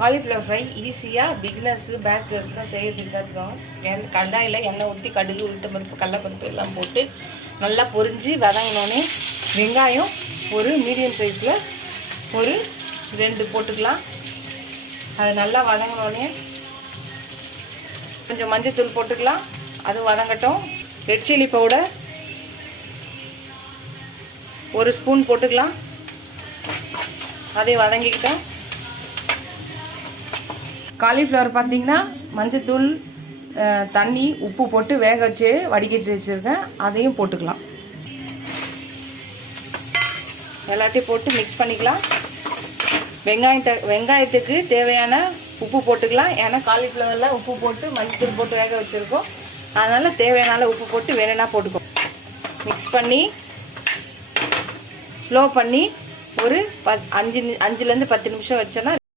Cauliflower fry ஈஸியாக beginners bachelors தான் செய்யறதுக்கு தான் இருக்கும். கடாயில் எண்ணெய் ஊற்றி கடுகு உளுத்தம்பருப்பு கடலப்பருப்பு எல்லாம் போட்டு நல்லா பொரிஞ்சு வதங்கினோடனே வெங்காயம் ஒரு மீடியம் சைஸில் ஒரு 2 போட்டுக்கலாம். அது நல்லா வதங்கினோடனே கொஞ்சம் மஞ்சள்தூள் போட்டுக்கலாம். அது வதங்கட்டும். ரெட் சில்லி பவுடர் 1 ஸ்பூன் போட்டுக்கலாம். அதை வதங்கிக்கிட்டோம். காலிஃப்ளவர் பார்த்தீங்கன்னா மஞ்சத்தூள் தண்ணி உப்பு போட்டு வேக வச்சு வடிகட்டி வச்சுருக்கேன். அதையும் போட்டுக்கலாம். எல்லாத்தையும் போட்டு மிக்ஸ் பண்ணிக்கலாம். வெங்காயத்துக்கு தேவையான உப்பு போட்டுக்கலாம். ஏன்னா காலிஃப்ளவரில் உப்பு போட்டு மஞ்சத்தூள் போட்டு வேக வச்சுருக்கோம். அதனால் தேவையான உப்பு போட்டு வேணும்னா போட்டுக்கோ. மிக்ஸ் பண்ணி ஸ்லோ பண்ணி ஒரு 5லேருந்து 10 நிமிஷம் வச்சோன்னா